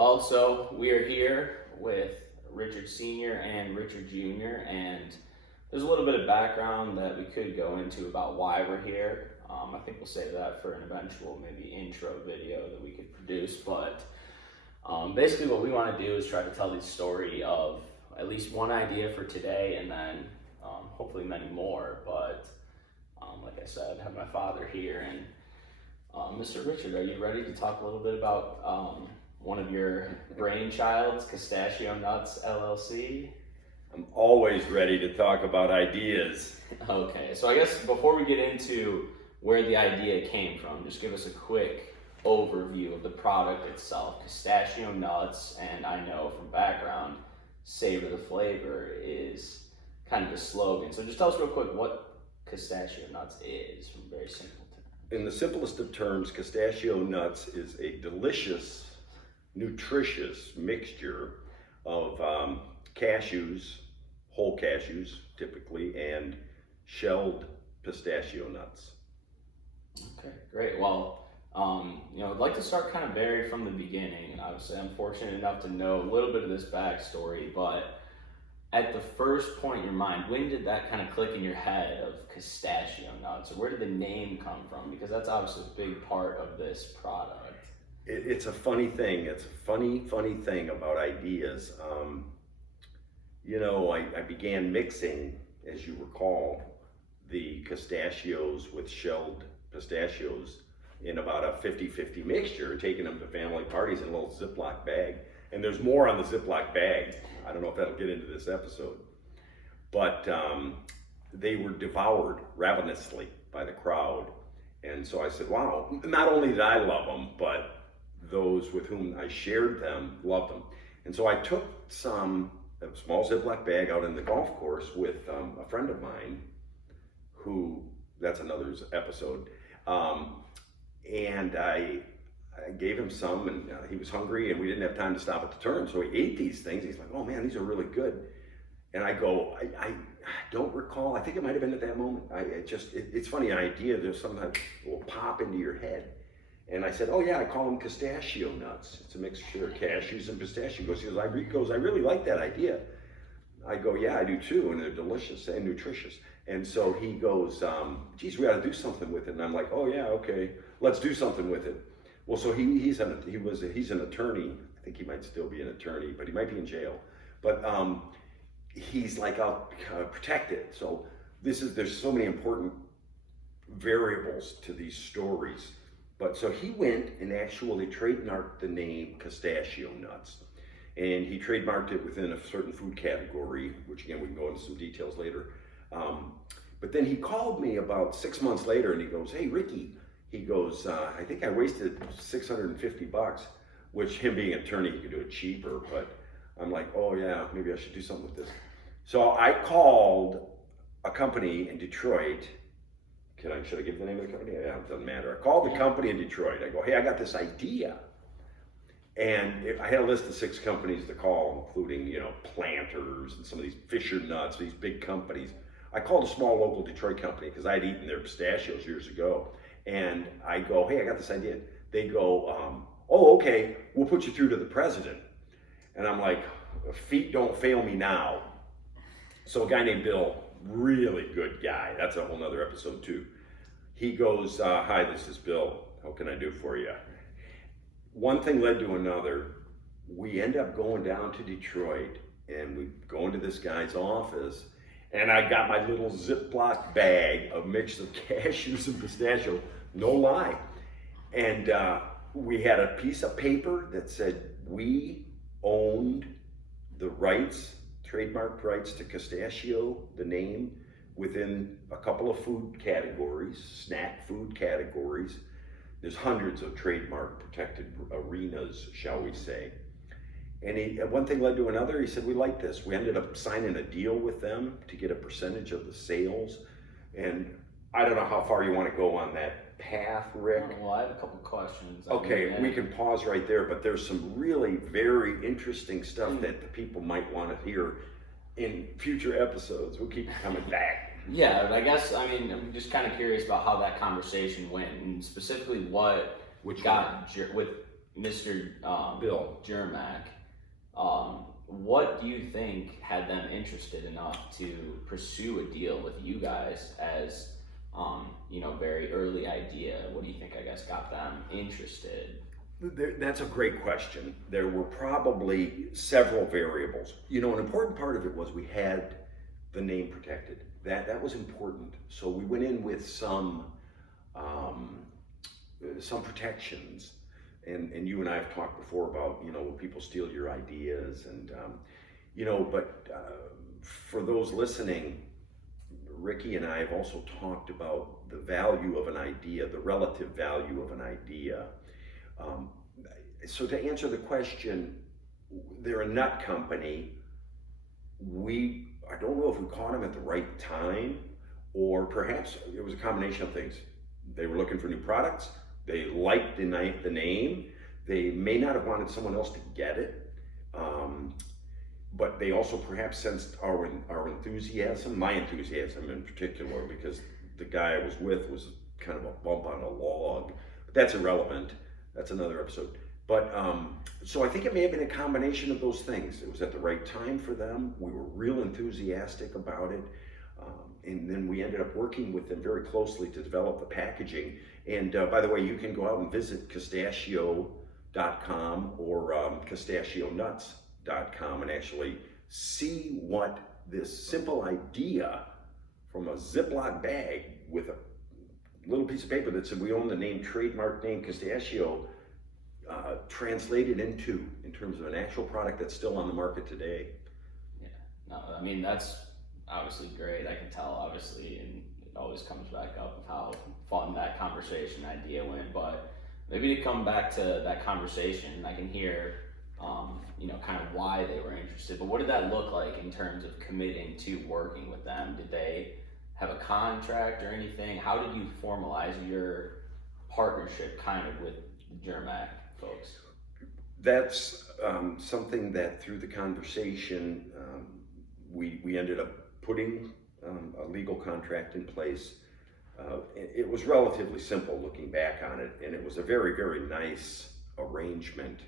Well, so we are here with Richard Sr. and Richard Jr., and there's a little bit of background that we could go into about why we're here. I think we'll save that for an eventual maybe intro video that we could produce, but basically what we want to do is try to tell the story of at least one idea for today, and then hopefully many more. But like I said, I have my father here, and Mr. Richard, are you ready to talk a little bit about one of your brainchilds, Castachio Nuts, LLC? I'm always ready to talk about ideas. Okay, so I guess before we get into where the idea came from, just give us a quick overview of the product itself. Castachio Nuts, and I know from background, savor the flavor is kind of the slogan. So just tell us real quick what Castachio Nuts is, from very simple terms. In the simplest of terms, Castachio Nuts is a delicious, nutritious mixture of cashews, whole cashews typically, and shelled pistachio nuts. Okay, great. Well, I'd like to start kind of very from the beginning. Obviously, I'm fortunate enough to know a little bit of this backstory, but at the first point in your mind, when did that kind of click in your head of Castachio Nuts? Or where did the name come from? Because that's obviously a big part of this product. It's a funny thing. It's a funny thing about ideas. I began mixing, as you recall, the pistachios with shelled pistachios in about a 50-50 mixture, taking them to family parties in a little Ziploc bag. And there's more on the Ziploc bag. I don't know if that'll get into this episode. But they were devoured ravenously by the crowd. And so I said, wow, not only did I love them, but those with whom I shared them loved them. And so I took a small Ziploc bag out in the golf course with a friend of mine who, that's another episode, and I gave him some, and he was hungry, and we didn't have time to stop at the turn, so he ate these things. He's like, oh man, these are really good. And I go, I don't recall, I think it might have been at that moment. It's funny, an idea just sometimes will pop into your head. And I said, oh yeah, I call them Castachio Nuts. It's a mixture of cashews and pistachio. He goes, I really like that idea. I go, yeah, I do too, and they're delicious and nutritious. And so he goes, geez, we ought to do something with it. And I'm like, oh yeah, okay, let's do something with it. Well, so he's an attorney. I think he might still be an attorney, but he might be in jail. But he's like, I'll protect it. So there's so many important variables to these stories. But so he went and actually trademarked the name Castachio Nuts. And he trademarked it within a certain food category, which again, we can go into some details later. But then he called me about 6 months later and he goes, hey, Ricky, he goes, I think I wasted $650, which him being an attorney, he could do it cheaper, but I'm like, oh yeah, maybe I should do something with this. So I called a company in Detroit. Should I give the name of the company? Yeah, it doesn't matter. I called the company in Detroit. I go, hey, I got this idea. And I had a list of 6 companies to call, including, Planters and some of these Fisher Nuts, these big companies. I called a small local Detroit company because I'd eaten their pistachios years ago. And I go, hey, I got this idea. They go, oh, okay, we'll put you through to the president. And I'm like, feet don't fail me now. So a guy named Bill, really good guy. That's a whole nother episode too. He goes, hi, this is Bill. How can I do for you? One thing led to another. We end up going down to Detroit and we go into this guy's office, and I got my little Ziploc bag of mix of cashews and pistachio, no lie. And we had a piece of paper that said we owned the rights, trademark rights to Castachio, the name, within a couple of food categories, snack food categories. There's hundreds of trademark protected arenas, shall we say. And one thing led to another. He said, we like this. We ended up signing a deal with them to get a percentage of the sales. And I don't know how far you want to go on that path, Rick. Well, I have a couple questions. Okay, we can pause right there, but there's some really very interesting stuff that the people might want to hear in future episodes. We'll keep coming back. Yeah, but I'm just kind of curious about how that conversation went, and specifically what got with Mr. Bill. Germack, what do you think had them interested enough to pursue a deal with you guys as, very early idea? What do you think, I guess, got them interested? That's a great question. There were probably several variables. An important part of it was we had the name protected. That was important. So we went in with some protections, and you and I have talked before about when people steal your ideas, and but for those listening, Ricky and I have also talked about the value of an idea, the relative value of an idea. So to answer the question, they're a nut company. I don't know if we caught them at the right time, or perhaps it was a combination of things. They were looking for new products. They liked the name. They may not have wanted someone else to get it, but they also perhaps sensed our enthusiasm, my enthusiasm in particular, because the guy I was with was kind of a bump on a log. But that's irrelevant. That's another episode. But so I think it may have been a combination of those things. It was at the right time for them. We were real enthusiastic about it. And then we ended up working with them very closely to develop the packaging. And by the way, you can go out and visit Castachio.com or CastachioNuts.com and actually see what this simple idea from a Ziploc bag with a little piece of paper that said we own the name, trademark name Castachio, translated into in terms of an actual product that's still on the market today. Yeah, no, I mean, that's obviously great. I can tell, obviously, and it always comes back up of how fun that conversation idea went. But maybe to come back to that conversation, I can hear, kind of why they were interested. But what did that look like in terms of committing to working with them? Did they have a contract or anything? How did you formalize your partnership kind of with the Germack folks? That's something that through the conversation, we ended up putting a legal contract in place. It was relatively simple looking back on it, and it was a very, very nice arrangement,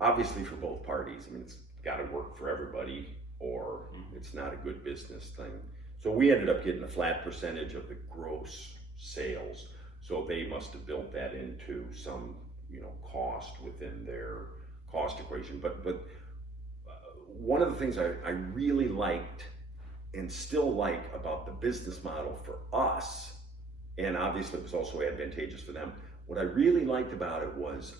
obviously for both parties. I mean, it's got to work for everybody, or it's not a good business thing. So we ended up getting a flat percentage of the gross sales. So they must have built that into some, cost within their cost equation. But one of the things I really liked and still like about the business model for us, and obviously it was also advantageous for them, what I really liked about it was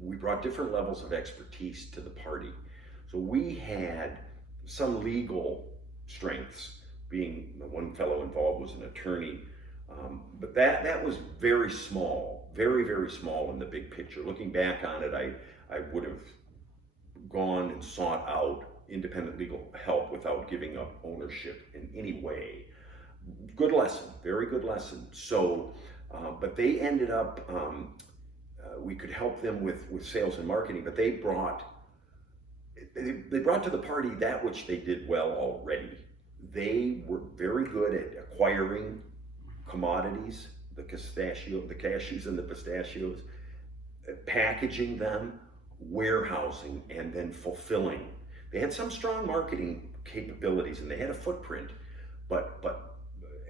we brought different levels of expertise to the party. So we had some legal strengths, being the one fellow involved was an attorney, but that was very small, very, very small in the big picture. Looking back on it, I would have gone and sought out independent legal help without giving up ownership in any way. Good lesson, very good lesson. So, but they ended up, we could help them with sales and marketing, but they brought to the party that which they did well already. They were very good at acquiring commodities, the cashews and the pistachios, packaging them, warehousing, and then fulfilling. They had some strong marketing capabilities and they had a footprint, but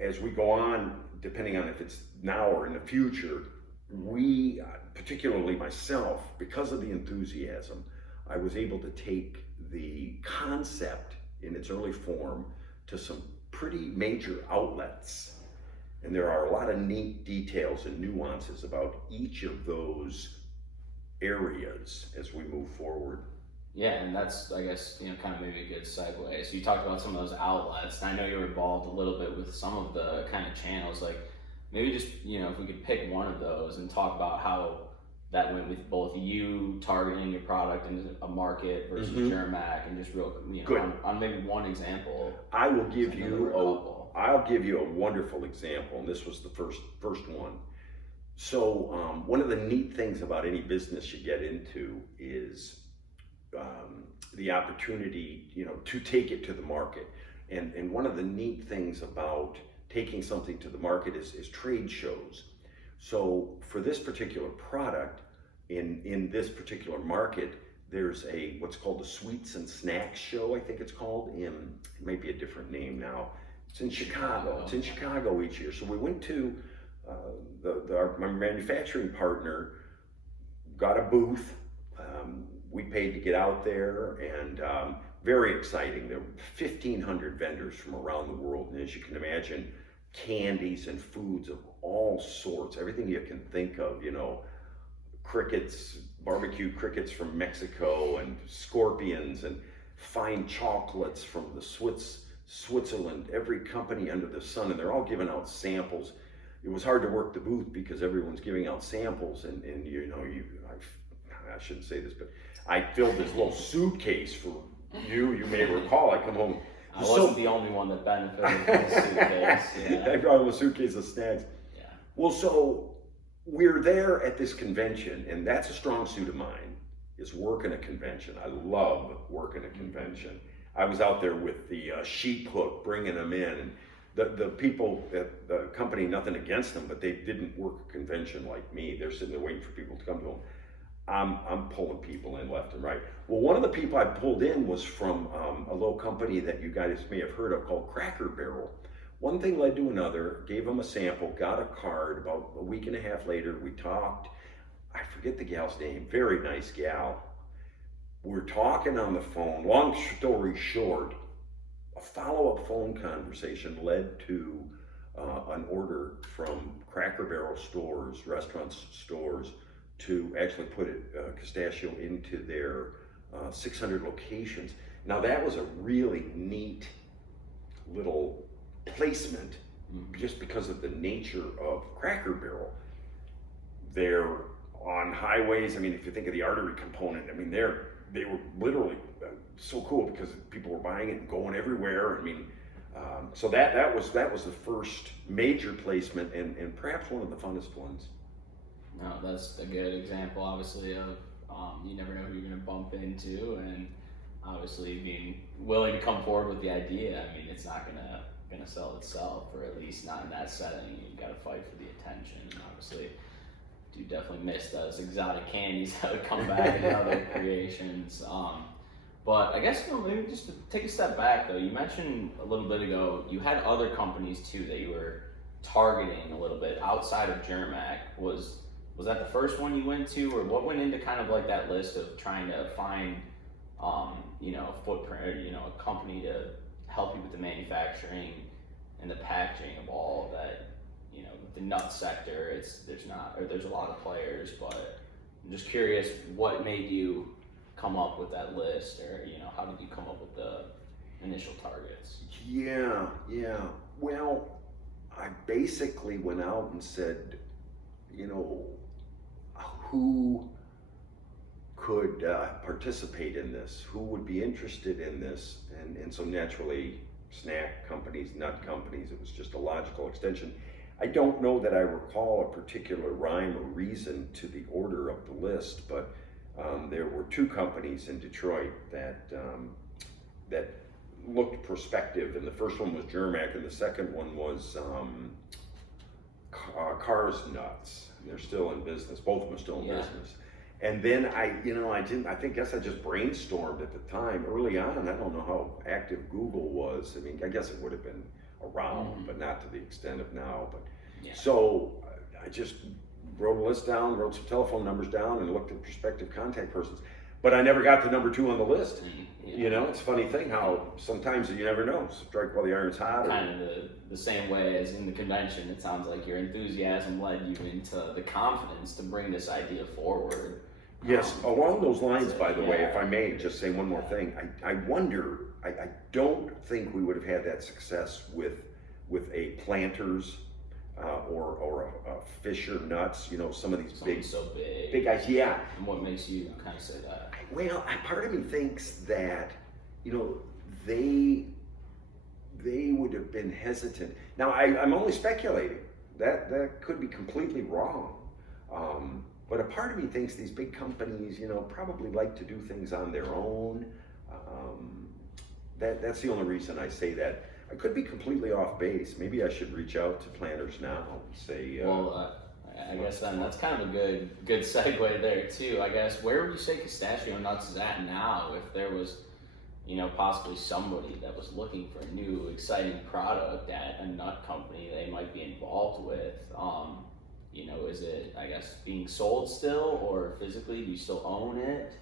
as we go on, depending on if it's now or in the future, we, particularly myself, because of the enthusiasm, I was able to take the concept in its early form to some pretty major outlets. And there are a lot of neat details and nuances about each of those areas as we move forward. Yeah, and that's, I guess, kind of maybe a good segue. So you talked about some of those outlets, and I know you were involved a little bit with some of the kind of channels. Like, maybe just, if we could pick one of those and talk about how that went with both you targeting your product into a market versus Germack, and just real, on maybe one example. I'll give you a wonderful example, and this was the first one. So one of the neat things about any business you get into is the opportunity, to take it to the market. And one of the neat things about taking something to the market is trade shows. So for this particular product, in this particular market, there's what's called the Sweets and Snacks Show, I think it's called. It might be a different name now. It's in Chicago. It's in Chicago each year. So we went to my manufacturing partner got a booth. We paid to get out there, and very exciting. There were 1,500 vendors from around the world, and as you can imagine, candies and foods of all sorts, everything you can think of, crickets, barbecue crickets from Mexico, and scorpions, and fine chocolates from the Switzerland, every company under the sun, and they're all giving out samples. It was hard to work the booth because everyone's giving out samples, and I shouldn't say this, but I filled this little suitcase for you. You may recall, I come home. I wasn't the only one that benefited from the suitcase. Yeah. I brought him a suitcase of snacks. Yeah. Well, so we're there at this convention, and that's a strong suit of mine, is working a convention. I love working a convention. I was out there with the sheep hook, bringing them in, and the people at the company, nothing against them, but they didn't work a convention like me. They're sitting there waiting for people to come to them. I'm pulling people in left and right. Well, one of the people I pulled in was from a little company that you guys may have heard of called Cracker Barrel. One thing led to another, gave them a sample, got a card. About a week and a half later, we talked. I forget the gal's name, very nice gal. We're talking on the phone. Long story short, a follow-up phone conversation led to an order from Cracker Barrel stores, restaurants, stores, to actually put Castachio into their 600 locations. Now that was a really neat little placement, just because of the nature of Cracker Barrel. They're on highways. I mean, if you think of the artery component, I mean, they were literally so cool because people were buying it and going everywhere. I mean, so that was the first major placement, and perhaps one of the funnest ones. No, that's a good example, obviously, of you never know who you're going to bump into, and obviously being willing to come forward with the idea. I mean, it's not gonna sell itself, or at least not in that setting. You've got to fight for the attention, and obviously, do definitely miss those exotic candies that would come back in other creations. But I guess maybe just to take a step back, though, you mentioned a little bit ago you had other companies too that you were targeting a little bit outside of Germac. Was that the first one you went to, or what went into kind of like that list of trying to find, a footprint, or, a company to help you with the manufacturing and the packaging of all of that, the nut sector? There's a lot of players, but I'm just curious what made you come up with that list, or, how did you come up with the initial targets? Yeah. Well, I basically went out and said, who could participate in this? Who would be interested in this? And so naturally, snack companies, nut companies, it was just a logical extension. I don't know that I recall a particular rhyme or reason to the order of the list, but there were two companies in Detroit that looked prospective, and the first one was Germac, and the second one was Cars Nuts. They're still in business. Both of them are still in business. And then I guess I just brainstormed at the time. Early on, I don't know how active Google was. I mean, I guess it would have been around, but not to the extent of now. But so I just wrote a list down, wrote some telephone numbers down, and looked at prospective contact persons. But I never got to number 2 on the list. It's a funny thing how sometimes you never know. Strike while the iron's hot. Kind of the same way as in the convention, it sounds like your enthusiasm led you into the confidence to bring this idea forward. Yes, along those lines, by the way, if I may just say one more thing, I wonder, I don't think we would have had that success with a Planters or a Fisher Nuts, some of these big guys. Yeah. And what makes you kind of say that? Well, part of me thinks that, they would have been hesitant. Now, I'm only speculating. That could be completely wrong. But a part of me thinks these big companies, probably like to do things on their own. That's the only reason I say that. I could be completely off base. Maybe I should reach out to Planters now and say. I guess then that's kind of a good segue there too. I guess where would you say Castachio Nuts is at now? If there was, possibly somebody that was looking for a new exciting product at a nut company they might be involved with, is it, I guess, being sold still, or physically do you still own it?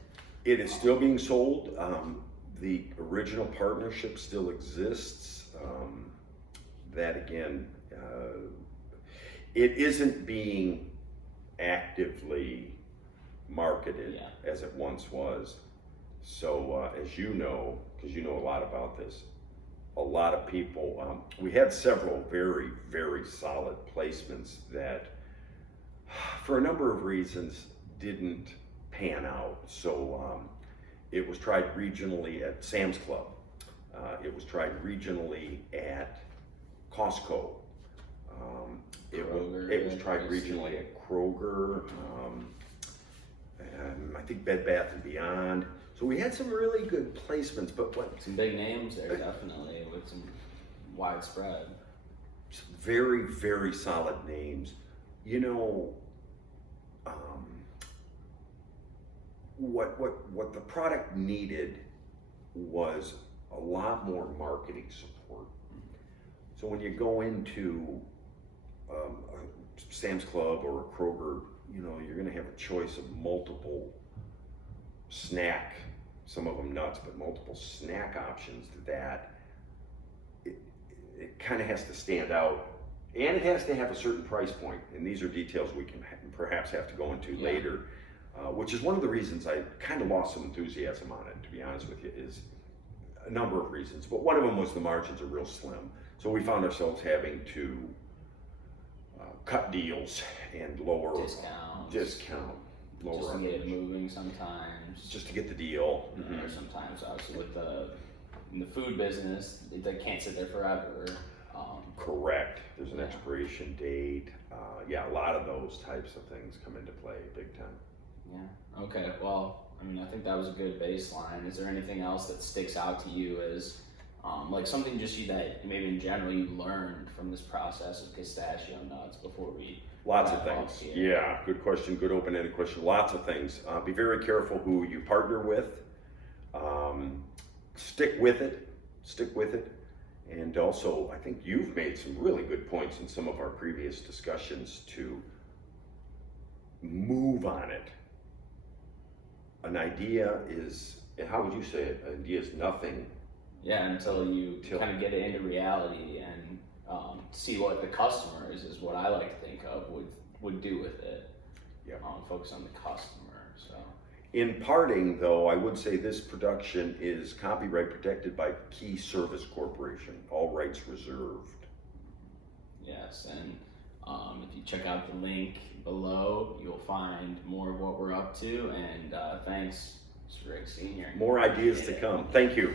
It is still being sold. The original partnership still exists. That again, it isn't being actively marketed as it once was. So as you know, because you know a lot about this, a lot of people, we had several very, very solid placements that for a number of reasons didn't pan out. So it was tried regionally at Sam's Club. It was tried regionally at Costco. It was tried regionally at Kroger. I think Bed Bath and Beyond. So we had some really good placements, but some big names there, definitely, with some widespread. Some very, very solid names. What the product needed was a lot more marketing support. So when you go into a Sam's Club or a Kroger, you're going to have a choice of multiple snack, some of them nuts, but multiple snack options that it kind of has to stand out, and it has to have a certain price point. And these are details we can perhaps have to go into later, which is one of the reasons I kind of lost some enthusiasm on it, to be honest with you, is a number of reasons. But one of them was the margins are real slim. So we found ourselves having to cut deals and lower discount, lower just to get it moving sometimes. Just to get the deal. Or sometimes, obviously, in the food business, they can't sit there forever. Correct. There's an expiration date. A lot of those types of things come into play big time. Yeah. Okay. Well, I think that was a good baseline. Is there anything else that sticks out to you as like something just that maybe in general you learned from this process of Castachio Nuts before we? Lots of things. Yeah, good question. Good open-ended question. Lots of things. Be very careful who you partner with. Stick with it. And also, I think you've made some really good points in some of our previous discussions to move on it. An idea is, how would you say it? An idea is nothing. Yeah, until you kind of get it into reality and see what the customers is what I like to think of would do with it. Yeah. Focus on the customer. So. In parting, though, I would say this production is copyright protected by Key Service Corporation, all rights reserved. Yes, and if you check out the link below, you'll find more of what we're up to. And thanks, Mr. Rick Sr. More ideas to come. Thank you.